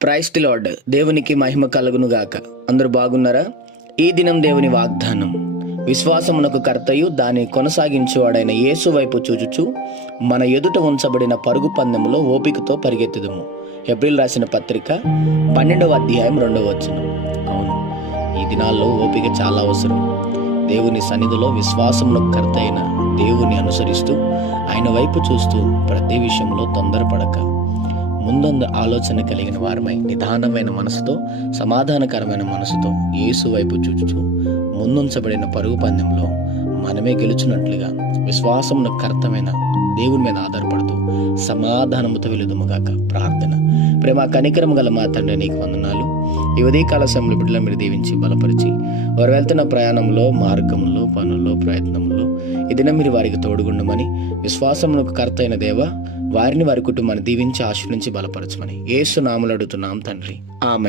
Praise the lord. దేవునికి మహిమ కలుగును గాక. అందరూ బాగున్నారా? ఈ దినం దేవుని వాగ్దానం, విశ్వాసమునకు కర్తయు దాన్ని కొనసాగించువాడైన యేసు వైపు చూచుచు మన ఎదుట ఉంచబడిన పరుగు పందెములో ఓపికతో పరిగెత్తుదుము. హెబ్రీయులకు రాసిన పత్రిక 12వ అధ్యాయం 2వ వచనం. అవును, ఈ దినాల్లో ఓపిక చాలా అవసరం. దేవుని సన్నిధిలో విశ్వాసమునకు కర్త అయిన దేవుని అనుసరిస్తూ ఆయన వైపు చూస్తూ ప్రతి విషయంలో తొందరపడక ముందొందు ఆలోచన కలిగిన వారమై నిదానమైన మనసుతో, సమాధానకరమైన మనసుతో యేసు వైపు చూచుచు ముందుంచబడిన పరుగు పందెంలో మనమే గెలుచున్నట్లుగా విశ్వాసమున కర్తమైన దేవుని మీద ఆధారపడుతూ సమాధానముతో వెలుదుముగాక. ప్రార్థన. ప్రేమ కనికరము గల మా తండ్రి, నీకు వందనాలు. ఈ ఉదయకాల సమయంలో బిడ్డలను మీరు దీవించి బలపరిచి వారు వెళ్తున్న ప్రయాణంలో, మార్గంలో, పనుల్లో, ప్రయత్నంలో ఈ దినం మీరు వారికి తోడుగుండమని, విశ్వాసమునకు కర్త అయిన దేవ వారిని, వారి కుటుంబాన్ని దీవించి ఆశీర్వదించి బలపరచమని యేసు నామములో అడుగుతున్నాం తండ్రి. ఆమేన్.